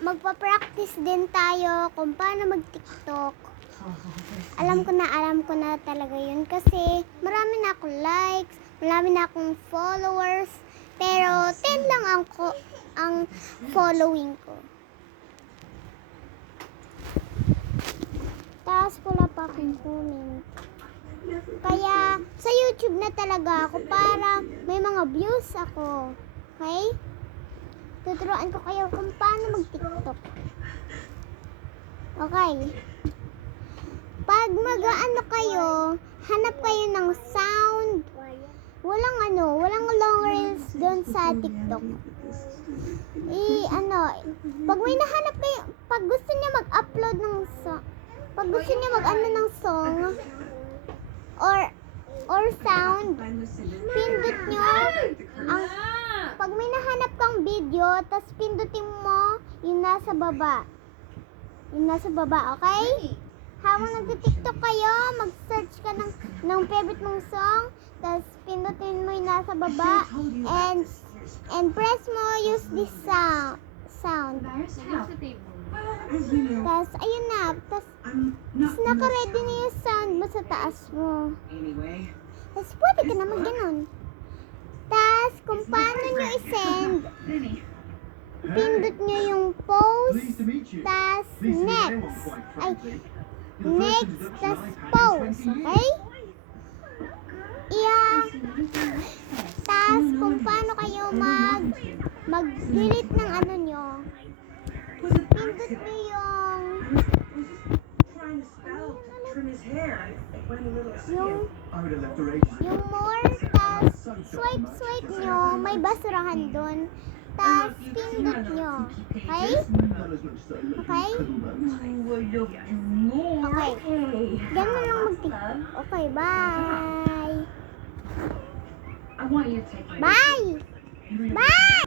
magpa-practice din tayo kung paano mag-TikTok. Alam ko na talaga yun kasi marami na akong likes, marami na akong followers, pero 10 lang ang following ko. Tapos wala pa akong comment. Kaya sa YouTube na talaga ako para may mga views ako. Okay? Tuturuan ko kayo kung paano mag-TikTok. Okay. Pag mag-ano kayo, hanap kayo ng sound. Walang long reels doon sa TikTok. Pag may nahanap kayo, pag gusto niyo mag-upload ng song, pag gusto niyo mag-ano ng song or sound, pindot niyo ang pag may nahanap kang video, tas pindutin mo yung nasa baba. Yung nasa baba, okay? Habang nag-TikTok kayo, mag-search ka ng favorite mong song, tas pindutin mo yung nasa baba, and press mo use this sound. Tas, ayun na. Tas naka-ready na yung sound mo sa taas mo. Tas, pwede ka na mag-ganon. Tas, kung paano nyo i-send, pindot nyo yung post, tas next. Next, tas post. Okay? Tas, kung paano kayo mag-delete ng ano nyo. Pindot nyo yung more, tas swipe nyo, may basurahan dun. Tas pindot nyo. Okay? Okay? Okay. Ganun lang mag-TikTok. Okay, bye! Bye! Bye!